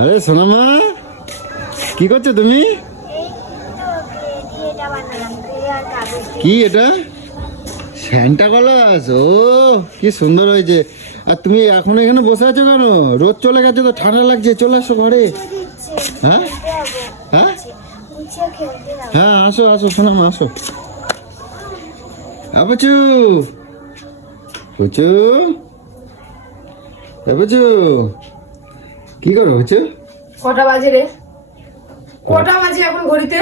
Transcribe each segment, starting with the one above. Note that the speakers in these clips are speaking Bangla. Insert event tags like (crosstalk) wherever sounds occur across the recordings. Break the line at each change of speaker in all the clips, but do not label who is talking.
আরে সোনামা কি করছ তুমি? কি এটা? স্যান্টা কলাস ও কি সুন্দর হয়েছে। আর তুমি এখন এখানে বসে আছো কেন? রোদ চলে গেছে তো ঠান্ডা লাগছে চলে আসো ঘরে। হ্যাঁ? হ্যাঁ? হ্যাঁ আসো আসো সোনামা আসো। আবচু এ বুচু কি করো বুচু
কটা বাজে রে? কটা বাজে এখন ঘড়িতে?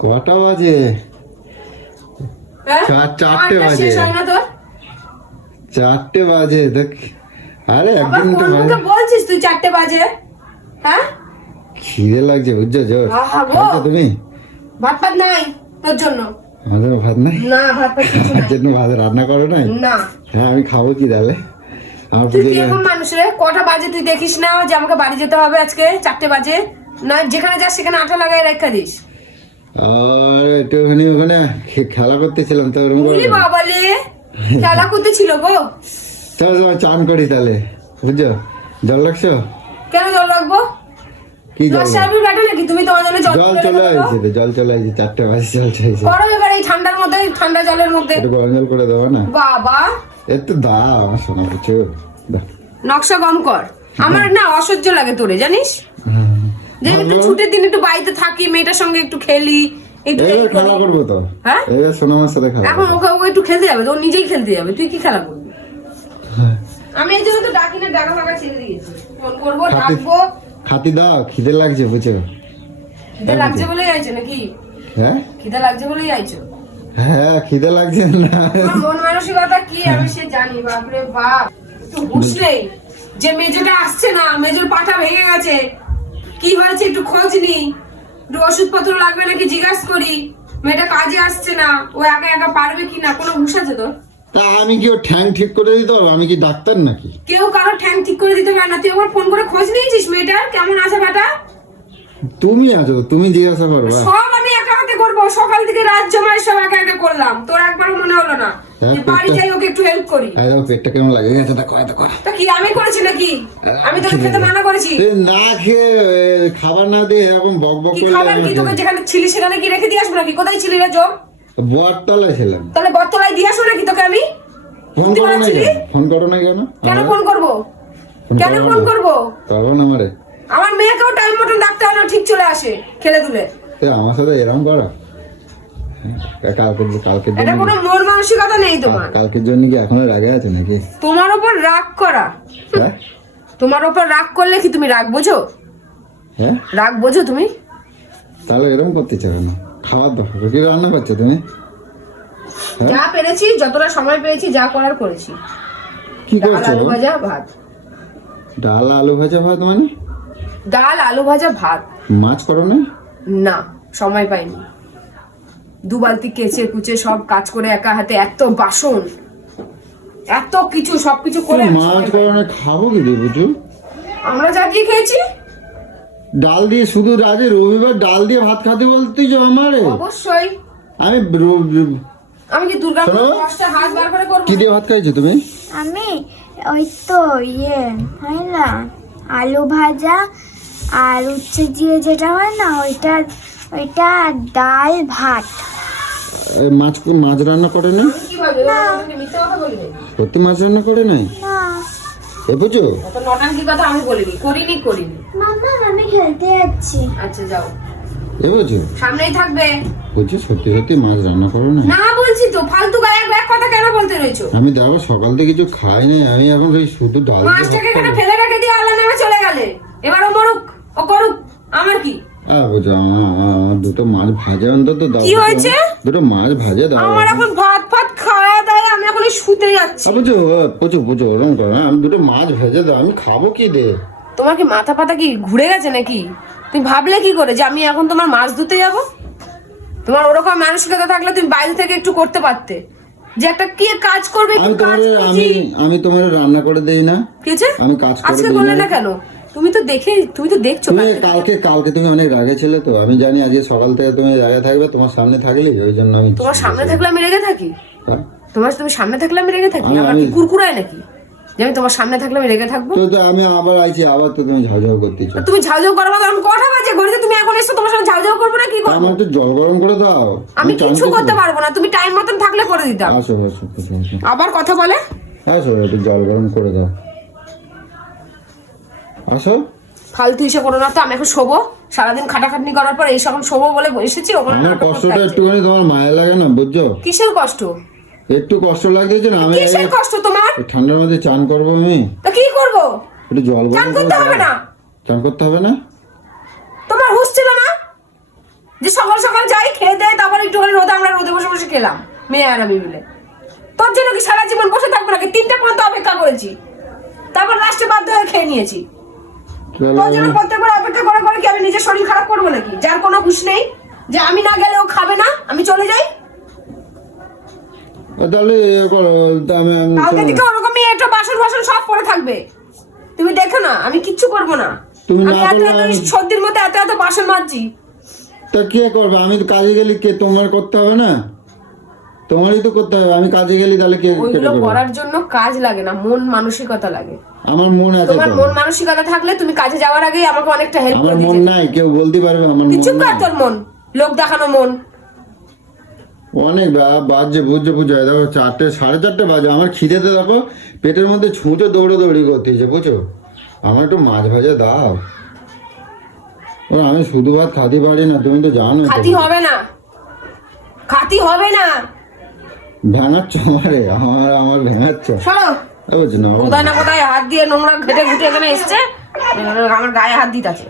কটা বাজে?
হ্যাঁ?
চার- চারটে বাজে। চারটে বাজে দেখ। আরে একদিন তো বাজে।
বলছিস তুই চারটে বাজে? হ্যাঁ?
খিদে লাগছে বুঝছ? জোর। তুমি?
ভাত ফাত নাই তোর জন্য।
আমাদের ভাত নাই?
না ভাত (laughs)
ভাত রান্না করো নাই?
না।
হ্যাঁ আমি খাব কি তাহলে?
তুই কি এখন মানুষ রে? কটা বাজে তুই দেখিস না যে আমাকে বাড়ি যেতে হবে আজকে? চারটে বাজে। না যেখানে যাস সেখানে আঠা লাগাই রেখা দিস।
আর একটুখানি ওখানে খেলা করতেছিলাম তো ওরকম
বলি। বাবালে খেলা করতে ছিল গো।
চলো চলো চান করি তাহলে। বুঝছ? জল লাগছো
কেন জল লাগবো
কি জল?
দশ সাহেবের ব্যাটা নাকি? তুমি তোমার জন্য জল
জল চলে আসছে জল চলে আসছে চারটে বাজে জল
করো এবার এই ঠান্ডার মধ্যে ঠান্ডা জলের মধ্যে।
একটু গরম জল করে দেবো না?
বাবা।
একটু দাও আমার শোনা বুঝছ
নকশা কম কর। আমার না অসহ্য লাগে তোরে জানিস? যে একটু ছুটির দিন একটু বাড়িতে থাকি মেয়েটার সঙ্গে একটু খেলি একটু এই
খেলা করব তো।
হ্যাঁ?
সাথে খেলা
এখন ওকে ওকে একটু খেলতে যাবে তো ও নিজেই খেলতে যাবে। তুই কি খেলা করবি? আমি এই জন্য তো ডাকি না ডাকা ফাঁকা ছেড়ে দিয়েছি। ফোন করব
খাতি-
ডাকবো।
খাতি দাও খিদে লাগছে বুঝছ?
খিদে লাগছে বলেই আইছো নাকি?
হ্যাঁ?
খিদে লাগছে বলেই আইছো।
হ্যাঁ খিদে লাগছে না।
মন মানসিকতা কি? আমি সে জানি বাপরে বাপ। তুই বুঝলে যে মেজোটা আসছে না মেজোর পাটা ভেঙে গেছে। কি হয়েছে একটু খোঁজ নি। একটু ওষুধপত্র লাগবে নাকি জিজ্ঞাসা করি। মেয়েটা কাজে আসছে না ও একা একা পারবে কি না? কোনো হুঁশ আছে তোর?
তা আমি কি ও ঠ্যাং ঠিক করে দিতে পারব? আমি কি ডাক্তার নাকি?
কেউ কারও ঠ্যাং ঠিক করে দিতে পারে না। তুই একবার ফোন করে খোঁজ নিয়েছিস মেয়েটার? কেমন আছে বেটা?
তুমি আছো তো, তুমি জিজ্ঞাসা করবা
সব আমি একা হাতে করব। সকাল থেকে রাত জমায় সব একা একা করলাম। তোর একবারও মনে হলো না?
হ্যাঁ,
যে বাড়ি যাই ওকে একটু হেল্প করি।
এই দেখো পেটটা কেমন লাগে? গেছে দেখো এই দেখো।
তা কি আমি করেছি নাকি? আমি তোকে খেতে মানা করেছি?
না খেয়ে এ, খাবার না দিয়ে এরকম বক বক
কি খাবার? কি তোকে যেখানে ছিলি সেখানে কি রেখে দিয়ে আসব নাকি? কোথায় ছিলি রে জো?
বটতলায় ছিলাম।
তাহলে বটতলায় দিয়ে আসব নাকি তোকে আমি?
ফোন
বুঝতে
করো না কেন? ফোন করো না কেন?
কেন ফোন করব? কেন ফোন করব?
করব না আমারে।
আমার মেয়েকেও টাইম মতন ডাকতে না ঠিক চলে আসে খেলে দুলে
আমার সাথে এরকম করো। কালকে কালকের
এটা কোনো মন মানসিকতা নেই তোমার।
কালকের জন্য কি এখনও রাগে আছে নাকি?
তোমার রাগ করা।
হ্যাঁ?
তোমার রাগ করলে কি তুমি রাগ বোঝো?
হ্যাঁ?
রাগ বোঝো তুমি?
তাহলে এরকম করতে চাও না। কি রান্না করছ তুমি? হ্যাঁ?
যা পেরেছি যতটা সময় পেয়েছি যা করার করেছি।
কি করছ
আলু ভাজা ভাত।
ডাল আলু ভাজা ভাত মানে?
ডাল আলু ভাজা ভাত।
মাছ করো না
না সময় পাইনি। দু বালতি কেচে কুচে সব কাজ করে একা হাতে এত বাসন এত কিছু সবকিছু করে আমি
মাছ করো না খাব কি দিয়ে বুঝু?
আমরা যা দিয়ে খেয়েছি?
ডাল দিয়ে শুধু রাজে রবিবার ডাল দিয়ে ভাত খাতে বলতে যে আমারে?
অবশ্যই।
আমি
আমি কি দুর্গা
শোনো।
হাত বার করে করব?
কি দিয়ে ভাত খাইছো তুমি?
আমি ওই তো ইয়ে হয় না আলু ভাজা আর উচ্ছে দিয়ে যেটা হয় না ওইটা ওইটা ডাল ভাত।
মাছ মাছ রান্না করে না। সত্যি মাছ রান্না করে নাই? এ বুঝো?
কথা আমি বলিনি করিনি করিনি।
মামা আমি খেলতে যাচ্ছি।
আচ্ছা যাও। সামনেই থাকবে।
বলছি সত্যি সত্যি মাছ রান্না করো না?
না বলছি তো ফালতু গায়ে কথা কেন বলতে রয়েছো?
আমি দেখো সকাল থেকে কিছু খাই নাই আমি এখন এই শুধু ডাল
মাছটাকে এখানে ফেলে রেখে দিয়ে আল্লাহ নামে চলে গেলে। এবার ও মরুক ও করুক আমার কি?
আ, বুঝো দুটো মাছ ভাজা অন্তত দাও
কি হয়েছে?
দুটো মাছ ভাজা দাও।
আমার এখন ভাত ফাত খাওয়া দাওয়া আমি এখন শুতে যাচ্ছি।
বুঝো বুঝো বুঝো ওরকম করো আমি দুটো মাছ ভেজে দাও আমি খাব কি দে
তোমার কি মাথা পাতা কি ঘুরে গেছে নাকি? তুমি ভাবলে কি করে যে আমি এখন তোমার মাছ ধুতে যাব? তোমার ওরকম মানসিকতা থাকলে তুমি বাইরে থেকে একটু করতে পারতে। যে একটা কি কাজ করবে কি
আমি
কাজ
আমি আমি তোমার রান্না করে দেই না।
কি হয়েছে?
আমি কাজ করে
আজকে করলে
না।
কেন? তুমি তো দেখে তুমি তো দেখছ কালকে।
কালকে তুমি অনেক রাগে ছিলে তো। আমি জানি আজকে সকাল থেকে তুমি রাগে থাকবে তোমার সামনে থাকলে ওই জন্য আমি
তোমার সামনে থাকলে আমি রেগে থাকি?
হ্যাঁ?
তোমার তুমি সামনে থাকলে আমি রেগে থাকি?
আমি-
আমার কুরকুরায় নাকি? যে আমি তোমার সামনে থাকলে আমি রেগে থাকব?
তো তো আমি আবার আইছি আবার তো তুমি ঝাঝাও করতেছো
তুমি ঝাউঝাউ করো না আমি কটা বাজে ঘড়িতে তুমি এখন এসো তোমার সঙ্গে ঝাউঝাউ করব না কি করব?
আমার একটু জল গরম করে দাও।
আমি কিছু
করতে
করতে পারব না। তুমি টাইম মতন থাকলে করে দিতাম।
আসো আসো
আবার কথা বলে?
আসো একটু জল গরম করে দাও। আসো।
ফালতু ইসে করো না তো আমি এখন শোবো। সারাদিন খাটাখাটনি করার পর এই সকল শোবো বলে এসেছি ওখানে
কষ্টটা একটুখানি তোমার মায়া লাগে না বুঝছ?
কিসের কষ্ট?
একটু কষ্ট লাগতেছে না আমি
কিসের কষ্ট তোমার?
ঠান্ডার মধ্যে চান করব আমি।
তো কি করব?
একটু জল
চান করতে হবে না।
চান করতে হবে না?
তোমার হুশ ছিল না? যে সকাল সকাল যাই খেয়ে দেয় তারপর একটুখানি রোদে আমরা রোদে বসে বসে খেলাম মেয়ে আর আমি মিলে। তোর জন্য কি সারা জীবন বসে থাকব নাকি? তিনটা পর্যন্ত অপেক্ষা করেছি। তারপর লাস্টে বাধ্য হয়ে খেয়ে নিয়েছি। তোর জন্য প্রত্যেকবার অপেক্ষা করে করে কি আমি নিজের শরীর খারাপ করব নাকি? যার কোনো হুশ নেই যে আমি না গেলে ও খাবে না আমি চলে যাই।
তাহলে আমি
কালকে থেকে ওরকমই একটা বাসন বাসন সব পড়ে থাকবে। তুমি দেখো না আমি কিচ্ছু করব না।
তুমি না
এত এত সর্দির মধ্যে এত এত বাসন মাজছি।
তা কে করবে? আমি তো কাজে গেলে কে তোমার করতে হবে না? তোমারই তো করতে হবে। আমি কাজে গেলি তাহলে কে
ওইগুলো করার জন্য কাজ লাগে না মন মানসিকতা লাগে।
আমার মন আছে
তোমার মন মানসিকতা থাকলে তুমি কাজে যাওয়ার আগেই আমাকে অনেকটা হেল্প
আমার
করে
মন নাই কেউ বলতে পারবে আমার মন
চুপ কর তোর মন লোক দেখানো মন।
অনেক বাজছে বুঝছ বুঝছ দেখো চারটে সাড়ে চারটে বাজে। আমার খিদেতে দেখো পেটের মধ্যে ছুঁচো দৌড়ে দৌড়ি করতেছে বুঝছ? আমার একটু মাছ ভাজা দাও। আমি শুধু ভাত খাতি পারি না তুমি তো জানো।
খাতি হবে না। খাতি হবে না।
ভেঙাচ্ছ আমারে আমার আমার ভেঙাচ্ছ এ না
কোথায় না কোথায় হাত দিয়ে নোংরা ঘেটে ঘুটে এখানে এসছে আমার গায়ে হাত দিতে আছে।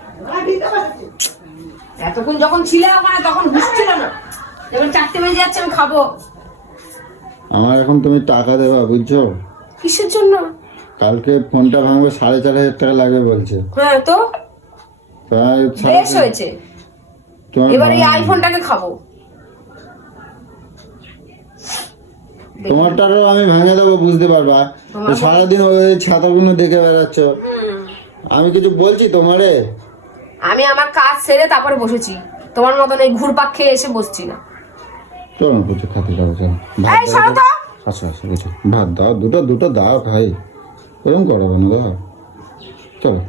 এতক্ষণ যখন ছিলে ওখানে তখন বুঝছিল না। এবার চারটে বেজে যাচ্ছে আমি খাব।
আমার এখন তুমি টাকা দেবা বুঝছ?
কিসের জন্য?
কালকে ফোনটা ভাঙবো সাড়ে চার হাজার টাকা লাগবে বলছে।
হ্যাঁ তো?
প্রায়
বেশ হয়েছে।
তোমার
এবার এই আইফোনটাকে খাব।
তোমারটারও আমি ভেঙে দেবো বুঝতে পারবা? সারাদিন ওই ছাতাগুলো দেখে বেড়াচ্ছ। আমি কিছু বলছি তোমারে?
আমি আমার কাজ সেরে তারপরে বসেছি। তোমার মতন এই ঘুরপাক খেয়ে এসে বসছি না।
চলো না কিছু খাতে দাও চলো। ভাত দাও আসো আসো কিছু। ভাত দাও দুটো দুটো দাও খাই এরকম করো কেন দাও চলো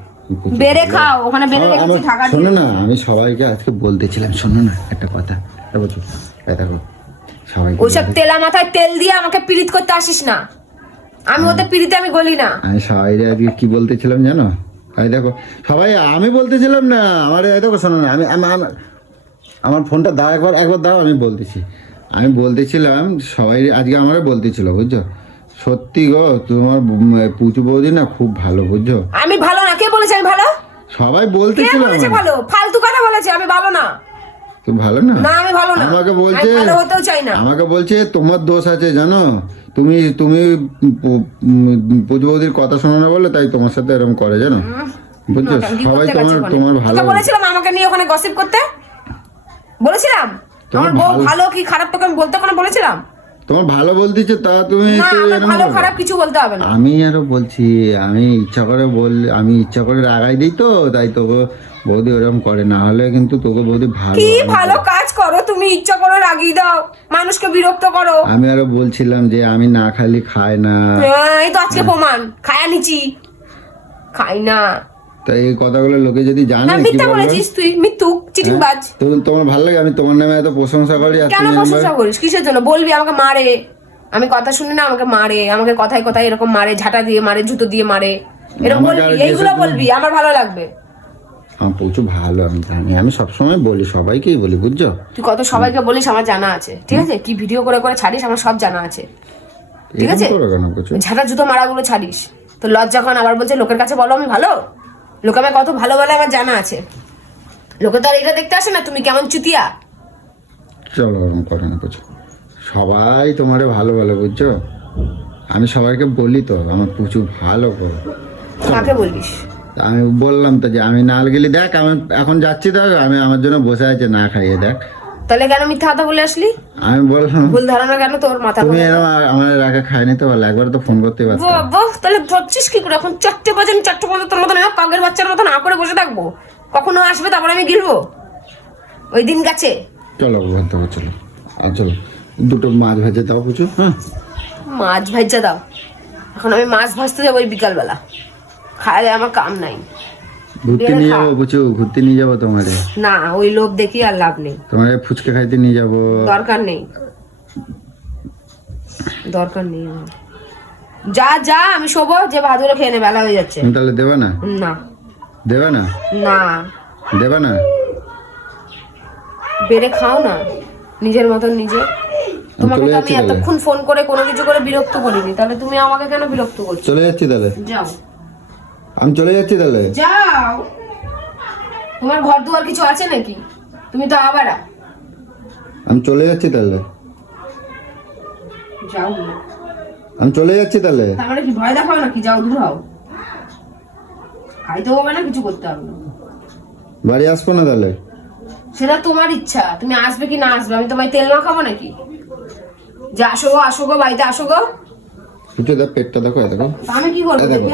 বেড়ে খাও ওখানে বেড়ে রেখেছি ঢাকা
শোনো না আমি সবাইকে আজকে বলতেছিলাম শোনো না একটা কথা। বলছো এই দেখো সবাইকে
ওইসব
বলতে-
তেলা মাথায় তেল দিয়ে আমাকে পিরিত করতে আসিস না। আমি ওদের পিরিতে আমি গলি না।
আমি সবাইরে আজকে কি বলতেছিলাম জানো? এই দেখো সবাই আমি বলতেছিলাম না আমার দেখো শোনো না আমি আমি- আমার আমার ফোনটা দাও একবার একবার দাও আমি বলতেছি। আমি বলতেছিলাম সবাই আজকে আমারও বলতেছিল বুঝছ? সত্যি গো তোমার পুচু বৌদি না খুব ভালো বুঝছ?
আমি ভালো না? কে বলেছে আমি ভালো?
সবাই বলতেছিল।
ভালো? ফালতু কথা বলেছে আমি ভালো না।
তুমি ভালো না?
না আমি ভালো না।
আমাকে বলছে
ভালো হতেও চাই না।
আমাকে বলছে তোমার দোষ আছে জানো? তুমি তুমি পুজো বৌদির কথা শোনো না বলে তাই তোমার সাথে এরকম করে জানো? বুঝছ? সবাই তোমার তোমার ভালো
বলেছিলাম আমাকে নিয়ে ওখানে গসিপ করতে? বলেছিলাম?
তোমার
বউ
ভালো-
কি খারাপ তোকে আমি বলতে কোনো বলেছিলাম?
তোমার ভালো বলতেছে তা তুমি
ভালো খারাপ কিছু বলতে হবে না।
আমি আরও বলছি আমি ইচ্ছা করে বল আমি ইচ্ছা করে রাগাই দিই তো তাই তোকে বৌদি ওরকম করে। না হলে কিন্তু তোকে বৌদি ভালো
কি ভালো কাজ করো তুমি ইচ্ছা করো রাগিয়ে দাও মানুষকে বিরক্ত করো।
আমি আরও বলছিলাম যে আমি না খালি খাই না।
এই তো আজকে প্রমাণ খায়া নিচি। খাই না।
তাই এই কথাগুলো লোকে যদি জানে
না মিথ্যা বলেছিস তুই চিটিংবাজ।
তো তোমার ভালো লাগে আমি তোমার নামে এত প্রশংসা করি আর
কেন
তুমি
প্রশংসা করিস? কিসের জন্য? বলবি আমাকে মারে। আমি কথা শুনি না আমাকে মারে। আমাকে কথায় কথায় এরকম মারে ঝাঁটা দিয়ে মারে জুতো দিয়ে মারে। এরকম বলবি? এইগুলো বলবি? আমার ভালো লাগবে।
আমার প্রচুর ভালো আমি জানি। আমি সবসময় বলি সবাইকেই বলি বুঝছ?
তুই কত সবাইকে বলিস আমার জানা আছে ঠিক আছে? কি ভিডিও করে করে ছাড়িস আমার সব জানা আছে। ঠিক আছে? ঝাঁটা জুতো মারাগুলো ছাড়িস। তো লজ্জা খান আবার বলছে লোকের কাছে বলো আমি ভালো? লোকে আমায় কত ভালো বলে আমার জানা আছে। লোকে তো আর এটা দেখতে আসে না তুমি কেমন চুতিয়া?
চলো ওরকম করো না বুঝো। সবাই তোমারে ভালো বলে বুঝছ? আমি সবাইকে বলি তো আমার প্রচুর ভালো করো।
কাকে বলিস?
আমি বললাম তো যে আমি না গেলি দেখ আমি এখন যাচ্ছি তো আমি আমার জন্য বসে আছে না খাইয়ে দেখ।
তাহলে কেন মিথ্যা কথা বলে আসলি?
আমি বললাম
ভুল ধারণা কেন তোর মাথা
তুমি এরকম আমার রাখা খাই নিতে পারলে একবার তো ফোন করতে পারতাম।
বাহ তাহলে ভাবছিস কি করে? এখন চারটে বাজে আমি চারটে বাজে তোর মতন এরকম কাকের বাচ্চার মতন না করে বসে থাকব। কখনো আসবে তারপর আমি গিলবো। ওই দিন গেছে।
চলো বলতে হবে চলো। আর চলো দুটো মাছ ভেজে দাও কিছু হ্যাঁ?
মাছ ভাজা দাও। এখন আমি মাছ ভাজতে যাব ওই বিকালবেলা। খাওয়া আমার কাম নাই।
ঘুরতে নিয়ে যাব বুঝছ ঘুরতে নিয়ে যাব তোমারে
না ওই লোভ দেখি আর লাভ নেই।
তোমারে ফুচকা খাইতে নিয়ে যাব।
দরকার নেই। দরকার নেই আমার। যা যা আমি শোবো যে ভাদুরে খেয়ে নে বেলা হয়ে যাচ্ছে।
তুমি তাহলে দেবে না?
না।
দেবে না?
না।
দেবে না?
বেড়ে খাও না। নিজের মতন নিজে। তোমাকে
চলে
তো আমি
যাচ্ছি তাহলে।
এতক্ষণ ফোন করে কোনো কিছু করে বিরক্ত করিনি। তাহলে তুমি আমাকে কেন বিরক্ত করছ?
চলে যাচ্ছি তাহলে।
যাও।
আমি চলে যাচ্ছি তাহলে।
যাও। তোমার ঘর দুয়ার কিছু আছে নাকি? তুমি তো আবার
আমি চলে যাচ্ছি তাহলে।
যাও।
আমি চলে যাচ্ছি তাহলে।
মানে কি ভয় দেখাও নাকি? যাও দূর হও। খাইতে হবে না কিছু করতে হবে না।
বাড়ি আসব না তাহলে?
সেটা তোমার ইচ্ছা। তুমি আসবে কি না আসবে? আমি তোমায় তেল মাখাবো নাকি? যে আসো গো আসো গো বাড়িতে আসো গো।
একটু দেখ পেটটা দেখো দেখো।
আমি কি করব
দেখো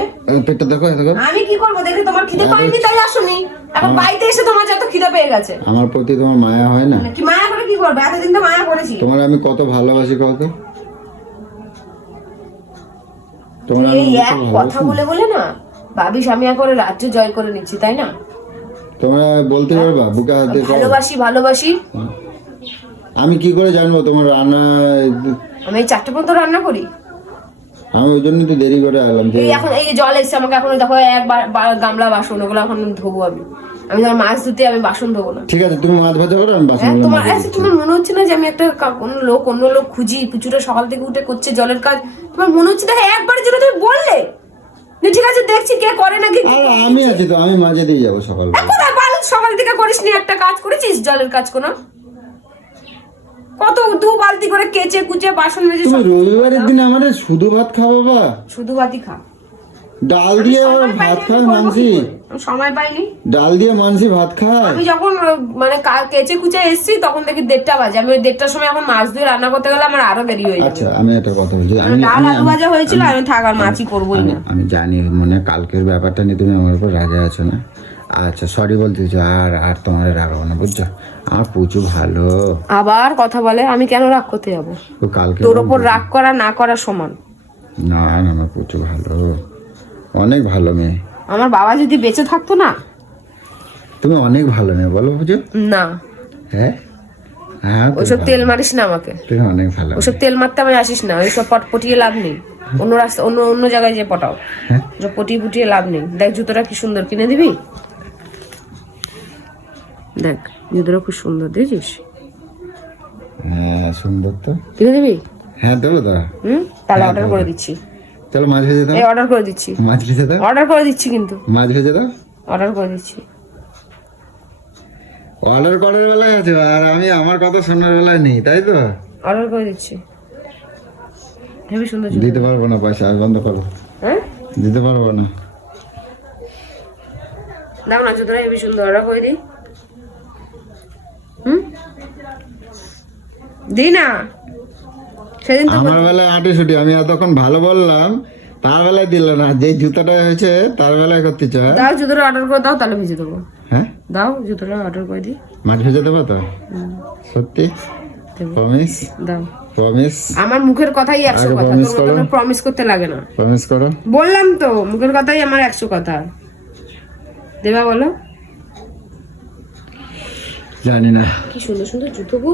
পেটটা দেখো দেখো।
আমি কি করব দেখে? তোমার খিদে পাইনি তাই আসোনি। এখন বাড়িতে এসে তোমার যত খিদে পেয়ে গেছে।
আমার প্রতি তোমার মায়া হয় না?
কি মায়া করে কি করবে? এতদিন তো মায়া করেছি।
তোমার আমি কত ভালোবাসি কাউকে? তোমার
এই এক। কথা বলে বলে না ভাবিস আমি করে রাজ্য জয় করে নিচ্ছি তাই না?
তোমরা বলতে পারবা? বুকে হাত দিয়ে
ভালোবাসি ভালোবাসি।
আমি কি করে জানব তোমার রান্না
আমি চারটে পর্যন্ত রান্না করি।
আমি ওই জন্যই তো দেরি করে এলাম যে
এখন এই জল এসছে আমাকে এখন দেখো একবার গামলা বাসন ওগুলো এখন ধোবো আমি। আমি তোমার মাছ ধুতে আমি বাসন ধোবো না।
ঠিক আছে তুমি মাছ ভাজা করো আমি বাসন
হ্যাঁ তোমার আচ্ছা, তোমার মনে হচ্ছে না যে আমি একটা কোনো লোক অন্য লোক খুঁজি পুচুটা সকাল থেকে উঠে করছে জলের কাজ? তোমার মনে হচ্ছে দেখো একবার যেটা তুমি বললে? যে ঠিক আছে দেখছি কে করে নাকি
আমি আছি তো আমি মাঝে দিয়ে যাব
কোথায়? সকাল থেকে করিস নি একটা কাজ করেছিস জলের কাজ কোনো? কত দু বালতি করে কেচে কুচে বাসন মেজে
তুমি রবিবারের দিন আমাদের শুধু ভাত খাব বা?
শুধু ভাতই খা
ডাল দিয়ে ভাত খায় মানসি?
সময় পাইনি।
ডাল দিয়ে মানসি ভাত খায়?
আমি যখন মানে কেচে কুচে এসেছি তখন দেখি দেড়টা বাজে। আমি দেড়টার সময় এখন মাছ দিয়ে রান্না করতে গেলে আমার আরও দেরি হয়ে
আচ্ছা আমি একটা কথা বলছি। আমি
ডাল আলু ভাজা হয়েছিল আমি থাক আর মাছই করবোই না।
আমি জানি মানে কালকের ব্যাপারটা নিয়ে তুমি আমার উপর রাগে আছো না? আচ্ছা সরি বলতে আর আর তোমার রাগাবো না বুঝছ? আমার প্রচুর ভালো।
আবার কথা বলে আমি কেন রাগ করতে যাব?
কালকে
তোর ওপর রাগ করা না করা সমান।
না না আমার প্রচুর ভালো। অনেক ভালো মেয়ে।
আমার বাবা যদি বেঁচে থাকতো না?
তুমি অনেক ভালো মেয়ে বলো বুঝো
না।
হ্যাঁ? হ্যাঁ ভালো।
তেল মারিস না আমাকে।
তুমি অনেক ভালো
ওসব তেল মারতে আমি আসিস না। ওইসব পট পটিয়ে লাভ নেই। অন্য রাস্তা অন্য অন্য জায়গায় যে পটাও।
হ্যাঁ?
ওসব পটিয়ে পুটিয়ে লাভ নেই। দেখ জুতোটা কি সুন্দর। কিনে দিবি? দেখ। জুতোটা খুব সুন্দর দেখছিস?
হ্যাঁ সুন্দর তো।
কিনে দিবি?
হ্যাঁ দেবো তো
হুম? তাহলে অর্ডার করে দিচ্ছি।
চলো মাছ ভেজে দাও।
এই অর্ডার করে দিচ্ছি।
মাছ ভেজে দাও।
অর্ডার করে দিচ্ছি কিন্তু।
মাছ ভেজে দাও।
অর্ডার করে দিচ্ছি।
অর্ডার করার বেলায় আছে আর আমি আমার কথা শোনার বেলায় নেই তাই তো?
অর্ডার করে দিচ্ছি। হেবি সুন্দর
দিতে পারব না পয়সা আমি বন্ধ করো।
হ্যাঁ?
দিতে পারব না।
দাও না জুতোটা হেবি সুন্দর। অর্ডার করে দিই। হুম? দিই না সেদিন
আমার বেলায় আটি ছুটি আমি এতক্ষণ ভালো বললাম তার বেলায় দিল না যে জুতাটা হয়েছে তার বেলায় করতে চায়
দাও জুতোটা অর্ডার করে দাও তাহলে ভেজে দেবো।
হ্যাঁ?
দাও জুতোটা অর্ডার করে দিই।
মাছ ভেজে দেবো তো? সত্যি? প্রমিস
দাও।
প্রমিস
আমার মুখের কথাই একশো কথা তোর
করো।
প্রমিস করতে লাগে না।
প্রমিস করো।
বললাম তো মুখের কথাই আমার একশো কথা। দেবা বলো।
জানি না।
কি সুন্দর সুন্দর জুতো গো।